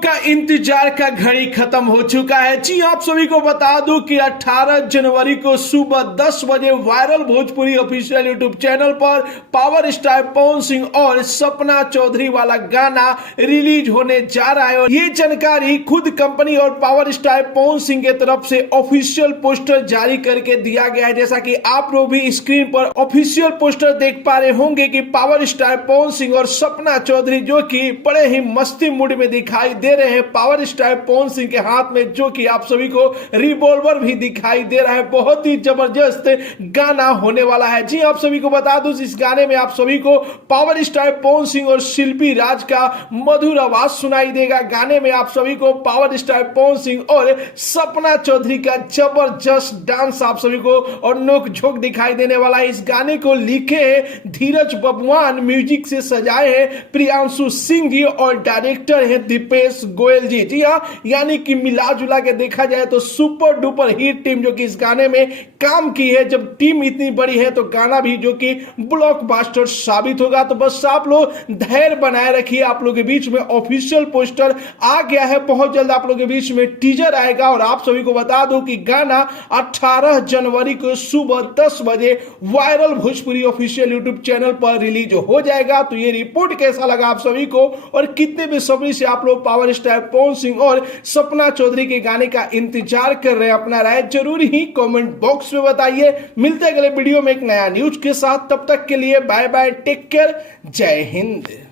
का इंतजार का घड़ी खत्म हो चुका है। जी आप सभी को बता दूं कि 18 जनवरी को सुबह 10 बजे viral Bhojpuri official YouTube channel पर पावर स्टार पवन सिंह और सपना चौधरी वाला गाना रिलीज होने जा रहा है। और ये जानकारी खुद कंपनी और पावर स्टार पवन सिंह के तरफ से ऑफिशियल पोस्टर जारी करके दिया गया है। जैसा कि आप लोग भी स्क्रीन पर ऑफिशियल पोस्टर देख पा रहे होंगे कि पावर स्टार पवन सिंह और सपना चौधरी जो कि बड़े ही मस्ती मूड में दिखाई दे रहे हैं। पावर स्टार पवन सिंह के हाथ में जो कि आप सभी को रिवॉल्वर भी दिखाई दे रहा है। बहुत ही जबरदस्त गाना होने वाला है। जी आप सभी को बता दूं इस गाने में आप सभी को पावर स्टार पवन सिंह और शिल्पी राज का मधुर आवाज सुनाई देगा। गाने में आप सभी को पावर स्टार पवन सिंह और सपना चौधरी का जबरदस्त डांस आप सभी को और नोक झोंक दिखाई देने वाला है। इस गाने को लिखे हैं धीरज बबुआन, म्यूजिक से सजाए हैं प्रियांशु सिंह जी और डायरेक्टर है दीपेश गोयल जी। जी हाँ, यानी कि मिला जुला के देखा जाए तो सुपर डुपर हिट टीम जो कि इस गाने में काम की है। जब टीम इतनी बड़ी है तो गाना भी जो कि ब्लॉकबस्टर साबित होगा। तो बस आप लोग धैर्य बनाए रखिए। आप लोगों के बीच में ऑफिशियल पोस्टर आ गया है, बहुत जल्द आप लोगों के बीच में टीजर आएगा। और आप सभी को बता दूं कि गाना 18 जनवरी को सुबह 10 बजे viral Bhojpuri official YouTube channel पर रिलीज हो जाएगा। तो ये रिपोर्ट कैसा लगा आप सभी को और कितने बेसब्री से आप लोग पावर स्टार पवन सिंह और सपना चौधरी के गाने का इंतजार कर रहे हैं? अपना राय जरूर ही कमेंट बॉक्स में बताइए। मिलते हैं अगले वीडियो में एक नया न्यूज के साथ। तब तक के लिए बाय बाय, टेक केयर, जय हिंद।